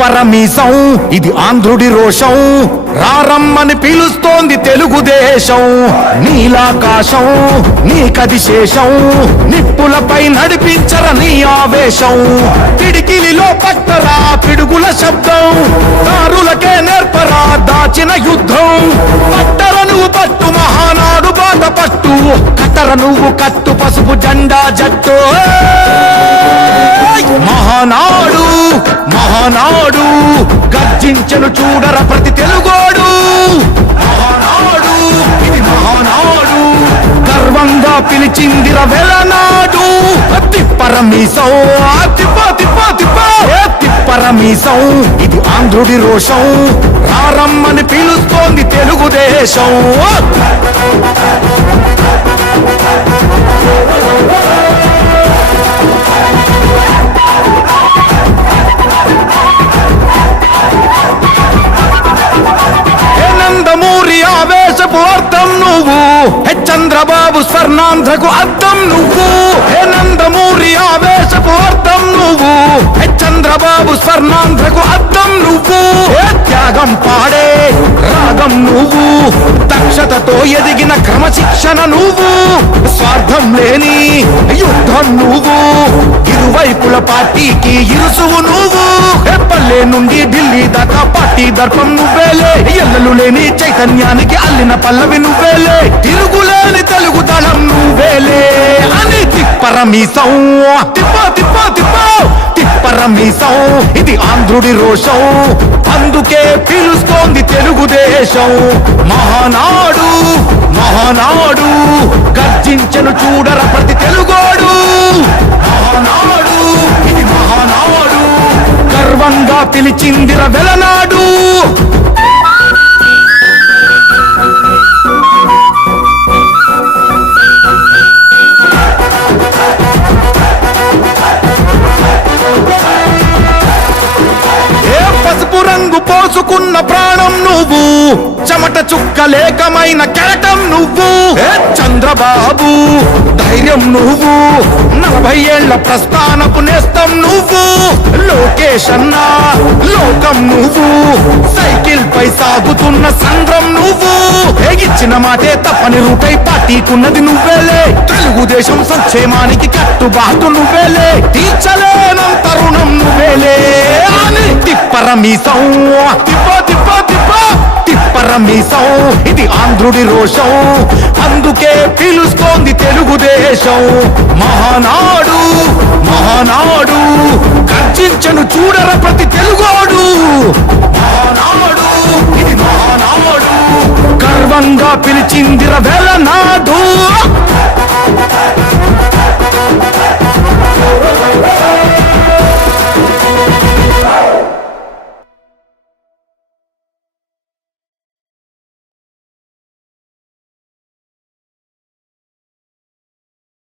తిప్పరమీసం ఇది ఆంధ్రుడి రోషం, రారమ్మని పిలుస్తోంది తెలుగుదేశం. నీలాకాశం నీకది శేషం, నిప్పులపై నడిపించర నీ ఆవేశం. పిడికిలిలో పట్టరా పిడుగుల శబ్దం, దారులకే నేర్పరా దాచిన యుద్ధం. పట్టర నువ్వు పట్టు మహానాడు బాట పట్టు, కట్టర నువ్వు కట్టు పసుపు జెండా జట్టు. మహానాడు మహానాడు గర్జించను చూడర ప్రతి తెలుగోడు. మహానాడు ఇది మహానాడు, గర్వంగా పిలిచిందిర వెలనాడు. తిప్పరమీసం తిప్పరమీసం ఇది ఆంధ్రుడి రోషం, రారమ్మని పిలుస్తోంది తెలుగుదేశం. నందమూరి ఆవేశపు అర్థం నువ్వు, చంద్రబాబు స్వర్ణాంధ్రకు అర్థం నువ్వు. నందమూరి ఆవేశపు అర్థం నువ్వు, చంద్రబాబు స్వర్ణాంధ్రకు అర్థం నువ్వు. త్యాగం పాడే రాగం నువ్వు, దక్షతతో ఎదిగిన క్రమశిక్షణ నువ్వు. స్వార్థం లేని యుద్ధం నువ్వు, ఇరువైపుల పార్టీకి ఇరుసువు నువ్వు. పల్లె నుండి ఢిల్లీ దాకా పార్టీ దర్పం నువ్వేలే, ఎల్లలు లేని చైతన్యానికి అల్లిన పల్లవి నువ్వేలే. తిరుగులేని తెలుగు దళం నువ్వేలే అని తిప్పరమీసం తిప్పరమీసం ఇది ఆంధ్రుడి రోషం, అందుకే పిలుస్తోంది తెలుగుదేశం. మహానాడు మహానాడు గర్జించను చూడర ప్రతి తెలుగోడు. మహానాడు ఇది మహానాడు, గర్వంగా పిలిచిందిర వెలనాడు. పసుపు రంగు పోసుకున్న ప్రాణం నువ్వు, చెమట చుక్కలేకమైన కెరటం నువ్వు. చంద్రబాబు ధైర్యం నువ్వు, 40 ఏళ్ల ప్రస్థానపు నేస్తం నువ్వు. లోకేష్ అన్న లోకం నువ్వు, సైకిల్ పై సాగుతున్న సంద్రం నువ్వు. ఇచ్చిన మాటే తప్పని రూపై పార్టీకున్నది నువ్వేలే, తెలుగుదేశం సంక్షేమానికి కట్టుబాటు నువ్వేలే. తీర్చలేనంత రుణం నువ్వేలే అని తిప్పరమీసం తిప్పరమీసం ఇది ఆంధ్రుడి రోషం, అందుకే పిలుస్తోంది తెలుగుదేశం. మహానాడు మహానాడు గర్జించను చూడర ప్రతి తెలుగోడు. మహానాడు ఇది మహానాడు, గర్వంగా పిలిచిందిర వెలనాడు.